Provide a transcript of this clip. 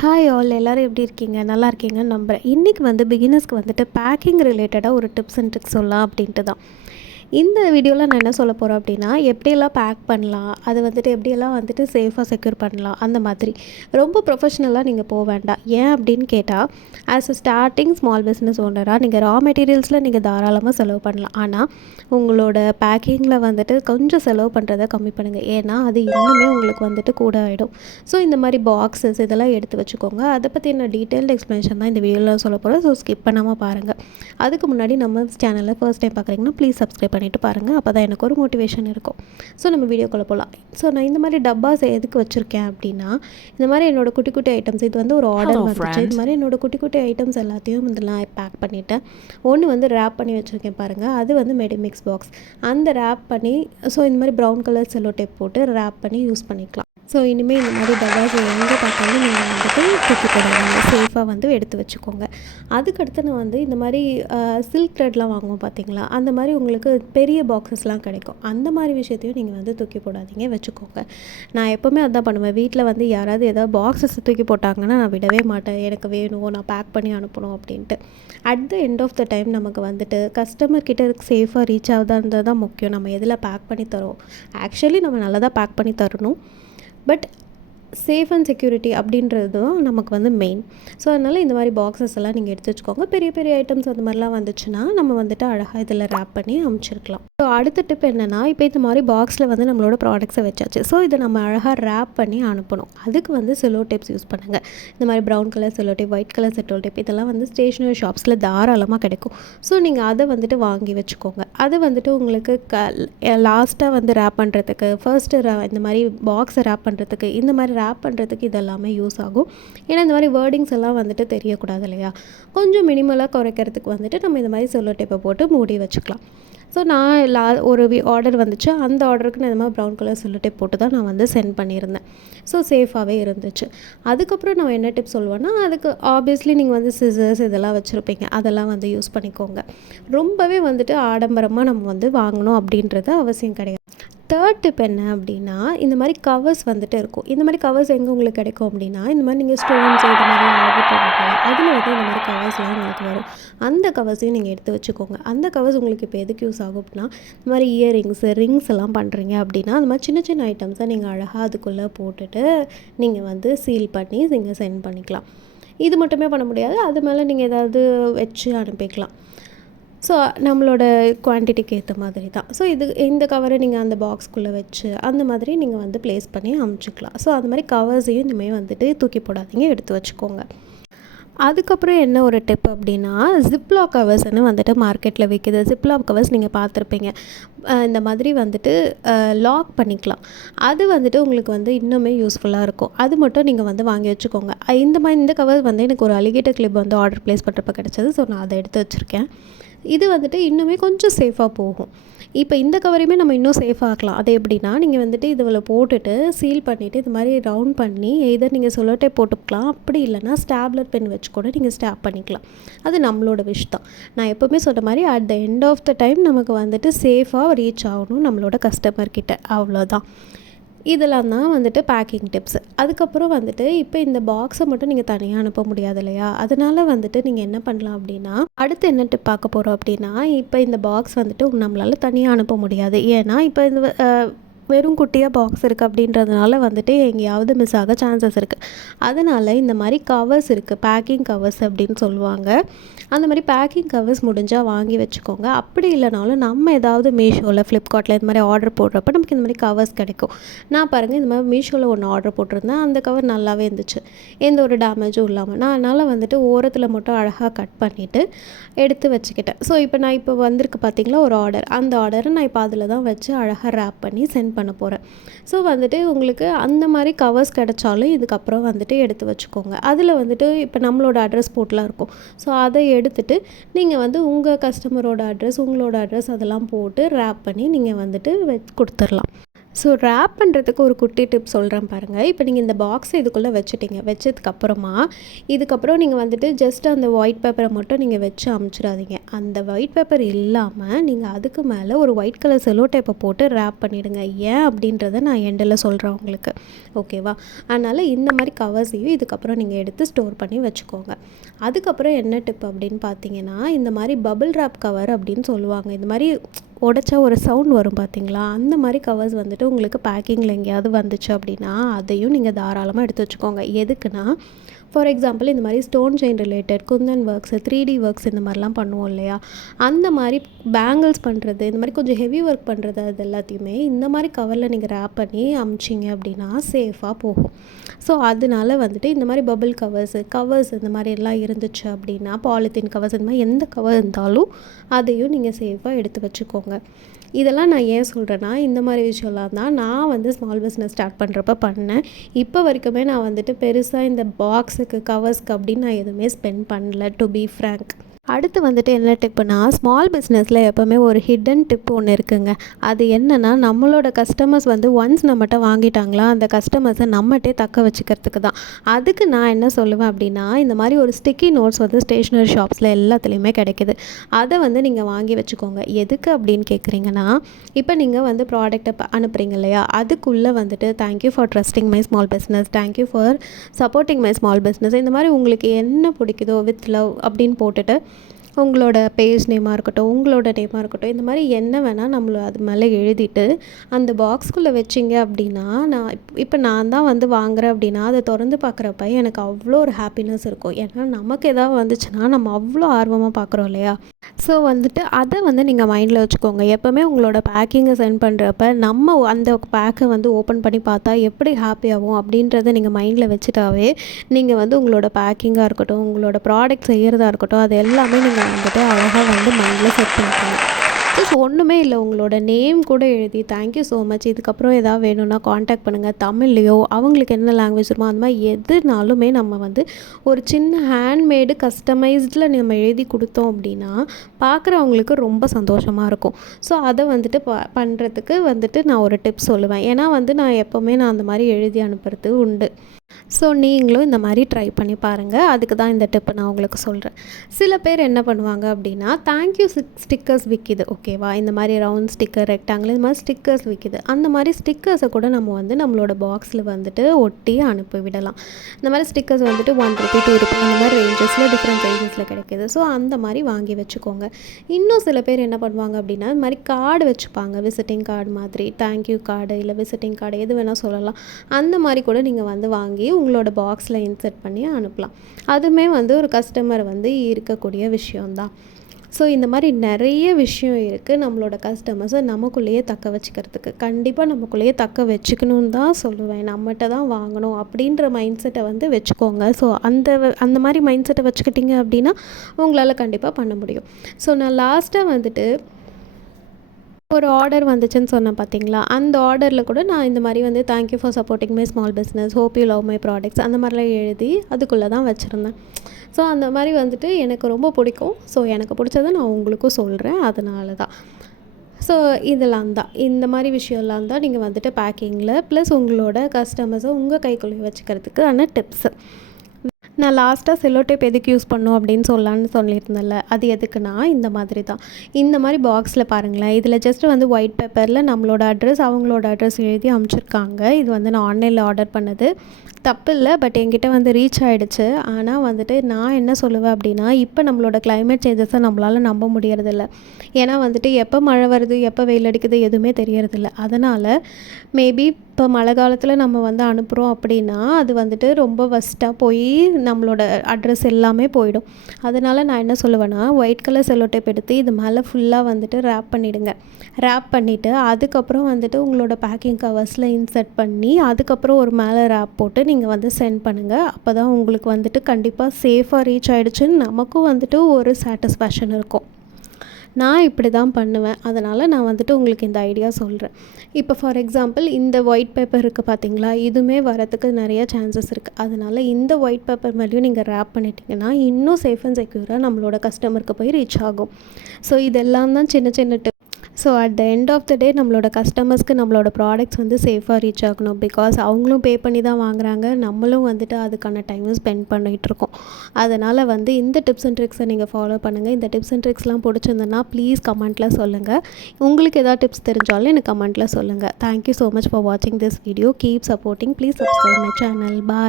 Hi all எல்லோரும் எப்படி இருக்கீங்க? நல்லா இருக்கீங்கன்னு நம்புகிறேன். இன்றைக்கி வந்து பிகினர்ஸ்க்கு வந்துட்டு பேக்கிங் ரிலேட்டடாக ஒரு டிப்ஸ் அண்ட் ட்ரிக்ஸ் சொல்லலாம் அப்படின்ட்டு தான் இந்த வீடியோவில் நான் என்ன சொல்ல போகிறேன் அப்படின்னா, எப்படியெல்லாம் பேக் பண்ணலாம், அது வந்துட்டு எப்படியெல்லாம் வந்துட்டு சேஃபாக செக்யூர் பண்ணலாம், அந்த மாதிரி ரொம்ப ப்ரொஃபஷ்னலாக நீங்கள் போக வேண்டாம். ஏன் அப்படின்னு கேட்டால், as a starting small business ஓனராக நீங்கள் ரா மெட்டீரியல்ஸில் நீங்கள் தாராளமாக செலவு பண்ணலாம். ஆனால் உங்களோட பேக்கிங்கில் வந்துட்டு கொஞ்சம் செலவு பண்ணுறதை கம்மி பண்ணுங்கள். ஏன்னா அது இன்னுமே உங்களுக்கு வந்துட்டு கூட ஆகிடும். ஸோ இந்த மாதிரி பாக்ஸஸ் இதெல்லாம் எடுத்து வச்சுக்கோங்க. அதை பற்றி என்ன டீட்டெயில்டு எக்ஸ்ப்ளனேஷன் தான் இந்த வீடியோவில் சொல்ல போகிறேன். ஸோ ஸ்கிப் பண்ணாமல் பாருங்கள். அதுக்கு முன்னாடி நம்ம சேனலில் ஃபர்ஸ்ட் டைம் பார்க்குறீங்கன்னா ப்ளீஸ் சப்ஸ்கிரைப் பண்ணிவிட்டு பாருங்கள். அப்போ தான் எனக்கு ஒரு மோட்டிவேஷன் இருக்கும். ஸோ நம்ம வீடியோக்குள்ளே போகலாம். ஸோ நான் இந்த மாதிரி டப்பாஸ் எதுக்கு வச்சுருக்கேன் அப்படின்னா, இந்த மாதிரி என்னோடய குட்டி குட்டி ஐட்டம்ஸ் இது வந்து ஒரு ஆர்டர் வந்துச்சு. இது மாதிரி என்னோடய குட்டி குட்டி ஐட்டம்ஸ் எல்லாத்தையும் வந்து நான் பேக் பண்ணிவிட்டேன். ஒன்று வந்து ரேப் பண்ணி வச்சுருக்கேன் பாருங்கள், அது வந்து மெடிமிக்ஸ் பாக்ஸ். அந்த ரேப் பண்ணி ஸோ இந்த மாதிரி ப்ரௌன் கலர் செல்லோ டேப் போட்டு ரேப் பண்ணி யூஸ் பண்ணிக்கலாம். ஸோ இனிமேல் இந்த மாதிரி டப்பாஸ் எங்கே பார்த்தாலும் நீங்கள் வந்துட்டு தூக்கி போடாதீங்க, சேஃபாக வந்து எடுத்து வச்சுக்கோங்க. அதுக்கடுத்து நான் வந்து இந்த மாதிரி சில்க் த்ரெட்லாம் வாங்குவோம் பார்த்தீங்களா, அந்த மாதிரி உங்களுக்கு பெரிய பாக்ஸஸ்லாம் கிடைக்கும். அந்த மாதிரி விஷயத்தையும் நீங்கள் வந்து தூக்கி போடாதீங்க, வச்சுக்கோங்க. நான் எப்போவுமே அதான் பண்ணுவேன். வீட்டில் வந்து யாராவது ஏதாவது பாக்ஸஸ் தூக்கி போட்டாங்கன்னா நான் விடவே மாட்டேன். எனக்கு வேணும், நான் பேக் பண்ணி அனுப்பணும் அப்படின்ட்டு. At the end of the time நமக்கு வந்துட்டு கஸ்டமர்கிட்ட சேஃபாக ரீச் ஆகுதான்றது தான் முக்கியம். நம்ம எதில் பேக் பண்ணி தரோம், ஆக்சுவலி நம்ம நல்லதாக பேக் பண்ணி தரணும். பட் சேஃப் அண்ட் செக்யூரிட்டி அப்படின்றது தான் நமக்கு வந்து மெயின். ஸோ அதனால் இந்த மாதிரி பாக்ஸஸ் எல்லாம் நீங்கள் எடுத்து வச்சுக்கோங்க. பெரிய பெரிய ஐட்டம்ஸ் அந்த மாதிரிலாம் வந்துச்சுன்னா நம்ம வந்துட்டு அழகாக இதில் ரேப் பண்ணி அமுச்சிருக்கலாம். ஸோ அடுத்த டிப் என்னென்னா, இப்போ இந்த மாதிரி பாக்ஸில் வந்து நம்மளோட ப்ராடக்ட்ஸை வச்சாச்சு. ஸோ இதை நம்ம அழகாக ரேப் பண்ணி அனுப்பணும். அதுக்கு வந்து செல்லோ டேப்ஸ் யூஸ் பண்ணுங்கள். இந்த மாதிரி brown colour cello tape, white colour cello tape இதெல்லாம் வந்து ஸ்டேஷ்னரி ஷாப்ஸில் தாராளமாக கிடைக்கும். ஸோ நீங்கள் அதை வந்துட்டு வாங்கி வச்சுக்கோங்க. அது வந்துட்டு உங்களுக்கு லாஸ்ட்டாக வந்து ரேப் பண்ணுறதுக்கு, ஃபர்ஸ்ட்டு இந்த மாதிரி பாக்ஸை ரேப் பண்ணுறதுக்கு, இந்த மாதிரி ரேப் பண்ணுறதுக்கு இதெல்லாமே யூஸ் ஆகும். ஏன்னா இந்த மாதிரி வேர்டிங்ஸ் எல்லாம் வந்துட்டு தெரியக்கூடாது இல்லையா. கொஞ்சம் மினிமலாக குறைக்கிறதுக்கு வந்துட்டு நம்ம இந்த மாதிரி செல்லோ டேப்பை போட்டு மூடி வச்சுக்கலாம். ஸோ நான் ஒரு ஆர்டர் வந்துச்சு. அந்த ஆர்டருக்கு நான் இந்த மாதிரி ப்ரௌன் கலர் செல்லோ டேப் போட்டு தான் நான் வந்து சென்ட் பண்ணியிருந்தேன். ஸோ சேஃபாகவே இருந்துச்சு. அதுக்கப்புறம் நான் என்ன டிப் சொல்லுவேன்னா, அதுக்கு ஆப்வியஸ்லி நீங்கள் வந்து சிசர்ஸ் இதெல்லாம் வச்சுருப்பீங்க, அதெல்லாம் வந்து யூஸ் பண்ணிக்கோங்க. ரொம்பவே வந்துட்டு ஆடம்பரமாக நம்ம வந்து வாங்கணும் அப்படின்றது அவசியம் கிடையாது. தேர்ட் டிப் என்ன அப்படின்னா, இந்த மாதிரி கவர்ஸ் வந்துட்டு இருக்கும். இந்த மாதிரி கவர்ஸ் எங்கே உங்களுக்கு கிடைக்கும் அப்படின்னா, இந்த மாதிரி நீங்கள் ஸ்டோன்ஸ் இது மாதிரி ஆர்டர் பண்ணிக்கலாம். அதில் வந்து இந்த மாதிரி கவர்ஸ்லாம் உங்களுக்கு வரும். அந்த கவர்ஸையும் நீங்கள் எடுத்து வச்சுக்கோங்க. அந்த கவர்ஸ் உங்களுக்கு இப்போ எதுக்கு யூஸ் ஆகும் அப்படின்னா, இந்த மாதிரி இயரிங்ஸு ரிங்ஸ் எல்லாம் பண்ணுறீங்க அப்படின்னா, அந்த மாதிரி சின்ன சின்ன ஐட்டம்ஸை நீங்கள் அழகாக அதுக்குள்ளே போட்டுட்டு நீங்கள் வந்து சீல் பண்ணி நீங்கள் சென்ட் பண்ணிக்கலாம். இது மட்டுமே பண்ண முடியாது, அது மேலே நீங்கள் ஏதாவது வச்சு அனுப்பிக்கலாம். ஸோ நம்மளோட குவான்டிட்டிக்கு ஏற்ற மாதிரி தான். ஸோ இந்த கவரை நீங்கள் அந்த பாக்ஸ்குள்ளே வச்சு அந்த மாதிரி நீங்கள் வந்து ப்ளேஸ் பண்ணி அமுச்சிக்கலாம். ஸோ அது மாதிரி கவர்ஸையும் இனிமேல் வந்துட்டு தூக்கி போடாதீங்க, எடுத்து வச்சுக்கோங்க. அதுக்கப்புறம் என்ன ஒரு டிப் அப்படின்னா, ஜிப்லாக் கவர்ஸ்னு வந்துட்டு மார்க்கெட்டில் விற்கிது. ஜிப்லாக் கவர்ஸ் நீங்கள் பார்த்துருப்பீங்க. இந்த மாதிரி வந்துட்டு லாக் பண்ணிக்கலாம். அது வந்துட்டு உங்களுக்கு வந்து இன்னுமே யூஸ்ஃபுல்லாக இருக்கும். அது மட்டும் நீங்கள் வந்து வாங்கி வச்சுக்கோங்க. இந்த கவர் வந்து எனக்கு ஒரு அலிகேட்டர் கிளிப் வந்து ஆர்டர் ப்ளேஸ் பண்ணுறப்ப கிடச்சது. ஸோ நான் அதை எடுத்து வச்சுருக்கேன். இது வந்துட்டு இன்னுமே கொஞ்சம் சேஃபாக போகும். இப்போ இந்த கவரையுமே நம்ம இன்னும் சேஃபாக ஆக்கலாம். அது எப்படின்னா, நீங்கள் வந்துட்டு இதில் போட்டுட்டு சீல் பண்ணிவிட்டு இது மாதிரி ரவுண்ட் பண்ணி எதர் நீங்கள் செல்லோ டேப் போட்டுக்கலாம். அப்படி இல்லைனா ஸ்டாப்லர் பென் வச்சு கூட நீங்கள் ஸ்டாப் பண்ணிக்கலாம். அது நம்மளோட விஷ் தான். நான் எப்போவுமே சொல்கிற மாதிரி at the end of the time நமக்கு வந்துட்டு சேஃபாக ரீச் ஆகணும் நம்மளோட கஸ்டமர்கிட்ட, அவ்வளோதான். இதெல்லாம் தான் வந்துட்டு பேக்கிங் டிப்ஸ். அதுக்கப்புறம் வந்துட்டு இப்போ இந்த பாக்ஸை மட்டும் நீங்கள் தனியாக அனுப்ப முடியாது இல்லையா. அதனால் வந்துட்டு நீங்கள் என்ன பண்ணலாம் அப்படின்னா, அடுத்து என்ன டிப் பார்க்க போகிறோம் அப்படின்னா, இப்போ இந்த பாக்ஸ் வந்துட்டு நம்மளால் தனியாக அனுப்ப முடியாது. ஏன்னா இப்போ இந்த வெறும் குட்டியாக பாக்ஸ் இருக்குது அப்படின்றதுனால வந்துட்டு எங்கேயாவது மிஸ் ஆக சான்சஸ் இருக்குது. அதனால் இந்த மாதிரி கவர்ஸ் இருக்குது, பேக்கிங் கவர்ஸ் அப்படின்னு சொல்லுவாங்க. அந்த மாதிரி பேக்கிங் கவர்ஸ் முடிஞ்சால் வாங்கி வச்சுக்கோங்க. அப்படி இல்லைனாலும் நம்ம ஏதாவது மீஷோவில், ஃப்ளிப்கார்ட்டில் இந்த மாதிரி ஆர்டர் போடுறப்ப நமக்கு இந்த மாதிரி கவர்ஸ் கிடைக்கும். நான் பாருங்கள் இந்த மாதிரி மீஷோவில் ஒன்று ஆர்டர் போட்டிருந்தேன். அந்த கவர் நல்லாவே இருந்துச்சு, எந்த ஒரு டேமேஜும் இல்லாமல். நான் அதனால் வந்துட்டு ஓரத்தில் மட்டும் அழகாக கட் பண்ணிவிட்டு எடுத்து வச்சுக்கிட்டேன். ஸோ இப்போ வந்திருக்கு பார்த்தீங்களா ஒரு ஆர்டர். அந்த ஆர்டரை நான் இப்போ அதில் தான் வச்சு அழகாக ரேப் பண்ணி சென்ட் பண்ண போகிறேன். ஸோ வந்துட்டு உங்களுக்கு அந்த மாதிரி கவர்ஸ் கிடைச்சாலும் இதுக்கப்புறம் வந்துட்டு எடுத்து வச்சுக்கோங்க. அதில் வந்துட்டு இப்போ நம்மளோட அட்ரஸ் போட்டுலாம் இருக்கும். ஸோ அதை எடுத்துகிட்டு நீங்கள் வந்து உங்கள் கஸ்டமரோட அட்ரஸ், உங்களோட அட்ரஸ் அதெல்லாம் போட்டு ரேப் பண்ணி நீங்கள் வந்துட்டு கொடுத்துடலாம். ஸோ ரேப் பண்ணுறதுக்கு ஒரு குட்டி டிப் சொல்கிறேன் பாருங்கள். இப்போ நீங்கள் இந்த பாக்ஸை இதுக்குள்ளே வச்சுட்டிங்க. வச்சதுக்கப்புறமா இதுக்கப்புறம் நீங்கள் வந்துட்டு ஜஸ்ட் அந்த ஒயிட் பேப்பரை மட்டும் நீங்கள் வச்சு அமுச்சிடாதீங்க. அந்த ஒயிட் பேப்பர் இல்லாமல் நீங்கள் அதுக்கு மேலே ஒரு ஒயிட் கலர் செல்லோ டேப்பை போட்டு ரேப் பண்ணிவிடுங்க. ஏன் அப்படின்றத நான் எண்டில் சொல்கிறேன் உங்களுக்கு. ஓகேவா? அதனால் இந்த மாதிரி கவர்ஸையும் இதுக்கப்புறம் நீங்கள் எடுத்து ஸ்டோர் பண்ணி வச்சுக்கோங்க. அதுக்கப்புறம் என்ன டிப் அப்படின்னு பார்த்தீங்கன்னா, இந்த மாதிரி பபிள் ரேப் கவர் அப்படின்னு சொல்லுவாங்க. இந்த மாதிரி உடைச்சா ஒரு சவுண்ட் வரும் பார்த்தீங்களா? அந்த மாதிரி கவர்ஸ் வந்துட்டு உங்களுக்கு பேக்கிங்கில் எங்கேயாவது வந்துச்சு அப்படின்னா அதையும் நீங்கள் தாராளமாக எடுத்து வச்சுக்கோங்க. எதுக்குன்னா, ஃபார் எக்ஸாம்பிள் இந்த மாதிரி stone chain related Kundan works 3D works இந்த மாதிரிலாம் பண்ணுவோம் இல்லையா? அந்த மாதிரி பேங்கிள்ஸ் பண்ணுறது, இந்த மாதிரி கொஞ்சம் ஹெவி ஒர்க் பண்ணுறது, அது எல்லாத்தையுமே இந்த மாதிரி கவரில் நீங்கள் ரேப் பண்ணி அமுச்சிங்க அப்படின்னா சேஃபாக போகும். ஸோ அதனால வந்துட்டு இந்த மாதிரி பபிள் கவர்ஸ் இந்த மாதிரி எல்லாம் இருந்துச்சு அப்படின்னா, பாலித்தீன் கவர்ஸ் இந்த மாதிரி எந்த கவர் இருந்தாலும் அதையும் நீங்கள் சேஃபாக எடுத்து வச்சுக்கோங்க. இதெல்லாம் நான் ஏன் சொல்கிறேன்னா, இந்த மாதிரி விஷயம்லாம் தான் நான் வந்து ஸ்மால் பிஸ்னஸ் ஸ்டார்ட் பண்ணுறப்ப பண்ணேன். இப்போ வரைக்குமே நான் வந்துட்டு பெருசாக இந்த பாக்ஸுக்கு கவர்ஸ்க்கு அப்படின்னு நான் எதுவுமே ஸ்பெண்ட் பண்ணல, டு பி ஃப்ராங்க். அடுத்து வந்துட்டு என்ன டிப்புனா, ஸ்மால் பிஸ்னஸில் எப்போவுமே ஒரு ஹிடன் டிப் ஒன்று இருக்குங்க. அது என்னென்னா, நம்மளோட கஸ்டமர்ஸ் வந்து ஒன்ஸ் நம்மகிட்ட வாங்கிட்டாங்களா அந்த கஸ்டமர்ஸை நம்மகிட்டே தக்க வச்சுக்கிறதுக்கு தான். அதுக்கு நான் என்ன சொல்லுவேன் அப்படின்னா, இந்த மாதிரி ஒரு ஸ்டிக்கி நோட்ஸ் வந்து ஸ்டேஷ்னரி ஷாப்ஸில் எல்லாத்துலேயுமே கிடைக்கிது. அதை வந்து நீங்கள் வாங்கி வச்சுக்கோங்க. எதுக்கு அப்படின்னு கேட்குறீங்கன்னா, இப்போ நீங்கள் வந்து ப்ராடக்ட்டை அனுப்புகிறீங்க இல்லையா, அதுக்குள்ளே வந்துட்டு thank you for trusting my small business, thank you for supporting my small business, இந்த மாதிரி உங்களுக்கு என்ன பிடிக்குதோ வித் லவ் அப்படின்னு போட்டுட்டு உங்களோட பேஜ் நேமாக இருக்கட்டும், உங்களோட நேமாக இருக்கட்டும், இந்த மாதிரி என்ன வேணால் நம்மள அது மேலே எழுதிட்டு அந்த பாக்ஸ்குள்ளே வச்சிங்க அப்படின்னா, இப்போ நான் தான் வந்து வாங்குகிறேன் அப்படின்னா அதை திறந்து பார்க்குறப்ப எனக்கு அவ்வளோ ஒரு ஹாப்பினஸ் இருக்கும். ஏன்னா நமக்கு எதாவது வந்துச்சுன்னா நம்ம அவ்வளோ ஆர்வமாக பார்க்குறோம் இல்லையா? ஸோ வந்துட்டு அதை வந்து நீங்கள் மைண்டில் வச்சுக்கோங்க. எப்போவுமே உங்களோட பேக்கிங்கை சென்ட் பண்ணுறப்ப நம்ம அந்த பேக்கை வந்து ஓப்பன் பண்ணி பார்த்தா எப்படி ஹாப்பியாகும் அப்படின்றத நீங்கள் மைண்டில் வச்சுட்டாவே நீங்கள் வந்து உங்களோட பேக்கிங்காக இருக்கட்டும், உங்களோட ப்ராடக்ட் செய்கிறதா இருக்கட்டும், அது எல்லாமே நீங்கள் வந்துட்டு அழகாக வந்து மைண்டில் செட் பண்ணிக்கணும். ஜஸ்ட் ஒன்றுமே இல்லை, உங்களோட நேம் கூட எழுதி தேங்க்யூ ஸோ மச், இதுக்கப்புறம் எதாவது வேணும்னா காண்டாக்ட் பண்ணுங்கள், தமிழ்லையோ அவங்களுக்கு என்ன லாங்குவேஜ் இருக்குமோ அந்த மாதிரி எதுனாலுமே நம்ம வந்து ஒரு சின்ன ஹேண்ட்மேடு கஸ்டமைஸ்டில் நம்ம எழுதி கொடுத்தோம் அப்படின்னா பார்க்குறவங்களுக்கு ரொம்ப சந்தோஷமாக இருக்கும். ஸோ அதை வந்துட்டு பண்ணுறதுக்கு வந்துட்டு நான் ஒரு டிப்ஸ் சொல்லுவேன். ஏன்னா வந்து நான் எப்போவுமே நான் அந்த மாதிரி எழுதி அனுப்புறது உண்டு. ஸோ நீங்களும் இந்த மாதிரி ட்ரை பண்ணி பாருங்கள். அதுக்கு தான் இந்த டிப்பு நான் உங்களுக்கு சொல்கிறேன். சில பேர் என்ன பண்ணுவாங்க அப்படின்னா, தேங்க்யூ ஸ்டிக்கர்ஸ் விற்கிது ஓகேவா? இந்த மாதிரி ரவுண்ட் ஸ்டிக்கர், ரெக்டாங்கிள் இந்த மாதிரி ஸ்டிக்கர்ஸ் விற்கிது. அந்த மாதிரி ஸ்டிக்கர்ஸை கூட நம்ம வந்து நம்மளோட பாக்ஸில் வந்துட்டு ஒட்டி அனுப்பி விடலாம். இந்த மாதிரி ஸ்டிக்கர்ஸ் வந்துட்டு ₹1, ₹2 அந்த மாதிரி ரேஞ்சஸில் டிஃப்ரெண்ட் ப்ரைஸஸில் கிடைக்கிது. ஸோ அந்த மாதிரி வாங்கி வச்சுக்கோங்க. இன்னும் சில பேர் என்ன பண்ணுவாங்க அப்படின்னா, இந்த மாதிரி கார்டு வச்சுப்பாங்க, விசிட்டிங் கார்டு மாதிரி, தேங்க்யூ கார்டு இல்லை விசிட்டிங் கார்டு எது வேணால் சொல்லலாம். அந்த மாதிரி கூட நீங்கள் வந்து வாங்கி உங்களோட பாக்ஸில் இன்சர்ட் பண்ணி அனுப்பலாம். அதுவுமே வந்து ஒரு கஸ்டமர் வந்து இருக்கக்கூடிய விஷயந்தான். ஸோ இந்த மாதிரி நிறைய விஷயம் இருக்குது நம்மளோட கஸ்டமர்ஸை நமக்குள்ளேயே தக்க வச்சுக்கிறதுக்கு. கண்டிப்பாக நமக்குள்ளேயே தக்க வச்சுக்கணுன்னு தான் சொல்லுவேன். நம்மகிட்ட தான் வாங்கணும் அப்படின்ற மைண்ட் செட்டை வந்து வச்சுக்கோங்க. ஸோ அந்த மாதிரி மைண்ட் செட்டை வச்சுக்கிட்டிங்க அப்படின்னா உங்களால் கண்டிப்பாக பண்ண முடியும். ஸோ நான் லாஸ்ட்டாக வந்துட்டு ஒரு ஆர்டர் வந்துச்சுன்னு சொன்னேன் பார்த்தீங்களா? அந்த ஆர்டரில் கூட நான் இந்த மாதிரி வந்து thank you for supporting my small business, hope you love my products அந்த மாதிரிலாம் எழுதி அதுக்குள்ளே தான் வச்சுருந்தேன். ஸோ அந்த மாதிரி வந்துட்டு எனக்கு ரொம்ப பிடிக்கும். ஸோ எனக்கு பிடிச்சதை நான் உங்களுக்கும் சொல்கிறேன். அதனால தான். ஸோ இதெல்லாம் தான், இந்த மாதிரி விஷயம்லாம் தான் நீங்கள் வந்துட்டு பேக்கிங்கில் ப்ளஸ் உங்களோட கஸ்டமர்ஸை உங்கள் கைக்குள்ளே வச்சுக்கிறதுக்கான டிப்ஸு. நான் லாஸ்ட்டாக செல்லோ டேப் எதுக்கு யூஸ் பண்ணோம் அப்படின்னு சொல்லியிருந்தேன்ல, அது எதுக்குன்னா இந்த மாதிரி தான். இந்த மாதிரி பாக்ஸில் பாருங்களேன், இதில் ஜஸ்ட்டு வந்து ஒயிட் பேப்பரில் நம்மளோட அட்ரஸ் அவங்களோட அட்ரஸ் எழுதி அனுப்பிச்சிருக்காங்க. இது வந்து நான் ஆன்லைனில் ஆர்டர் பண்ணது. தப்பு இல்லை, பட் என்கிட்ட வந்து ரீச் ஆகிடுச்சு. ஆனால் வந்துட்டு நான் என்ன சொல்லுவேன் அப்படின்னா, இப்போ நம்மளோட கிளைமேட் சேஞ்சஸை நம்மளால் நம்ப முடியறதில்ல. ஏன்னா வந்துட்டு எப்போ மழை வருது எப்போ வெயில் அடிக்குது எதுவுமே தெரியறதில்ல. அதனால் மேபி இப்போ மழை காலத்தில் நம்ம வந்து அனுப்புகிறோம் அப்படின்னா அது வந்துட்டு ரொம்ப வஸ்ட்டாக போய் நம்மளோட அட்ரஸ் எல்லாமே போயிடும். அதனால் நான் என்ன சொல்லுவேன்னா, ஒயிட் கலர் செல்லோ டேப் எடுத்து இது மேலே ஃபுல்லாக வந்துட்டு ரேப் பண்ணிவிடுங்க. ரேப் பண்ணிவிட்டு அதுக்கப்புறம் வந்துட்டு உங்களோட பேக்கிங் கவர்ஸில் இன்சர்ட் பண்ணி அதுக்கப்புறம் ஒரு மேலே ரேப் போட்டு நீங்கள் வந்து சென்ட் பண்ணுங்கள். அப்போ தான் உங்களுக்கு வந்துட்டு கண்டிப்பாக சேஃபாக ரீச் ஆகிடுச்சுன்னு நமக்கும் வந்துட்டு ஒரு சாட்டிஸ்ஃபேக்ஷன் இருக்கும். நான் இப்படி தான் பண்ணுவேன். அதனால் நான் வந்துட்டு உங்களுக்கு இந்த ஐடியா சொல்கிறேன். இப்போ ஃபார் எக்ஸாம்பிள் இந்த ஒயிட் பேப்பர் இருக்குது பார்த்தீங்களா, இதுவுமே வரத்துக்கு நிறைய சான்சஸ் இருக்குது. அதனால் இந்த ஒயிட் பேப்பர் மேலேயும் நீங்கள் ரேப் பண்ணிட்டீங்கன்னா இன்னும் சேஃப் அண்ட் செக்யூராக நம்மளோட கஸ்டமருக்கு போய் ரீச் ஆகும். ஸோ இதெல்லாம் தான் சின்ன சின்ன tip. So at the end of the day நம்மளோட கஸ்டமர்ஸ்க்கு நம்மளோட ப்ராடக்ட்ஸ் வந்து சேஃபாக ரீச் ஆகணும். பிகாஸ் அவங்களும் பே பண்ணி தான் வாங்குறாங்க, நம்மளும் வந்துட்டு அதுக்கான டைமும் ஸ்பெண்ட் பண்ணிகிட்ருக்கோம். அதனால் வந்து இந்த டிப்ஸ் அண்ட் ட்ரிக்ஸை நீங்கள் ஃபாலோ பண்ணுங்கள். இந்த டிப்ஸ் அண்ட் ட்ரிக்ஸ்லாம் பிடிச்சிருந்ததுன்னா ப்ளீஸ் கமெண்ட்டில் சொல்லுங்கள். உங்களுக்கு எதாவது டிப்ஸ் தெரிஞ்சாலும் எனக்கு கமெண்ட்டில் சொல்லுங்கள். தேங்க்யூ ஸோ மச் ஃபார் வாட்சிங் this video. Keep supporting. Please subscribe my channel. Bye.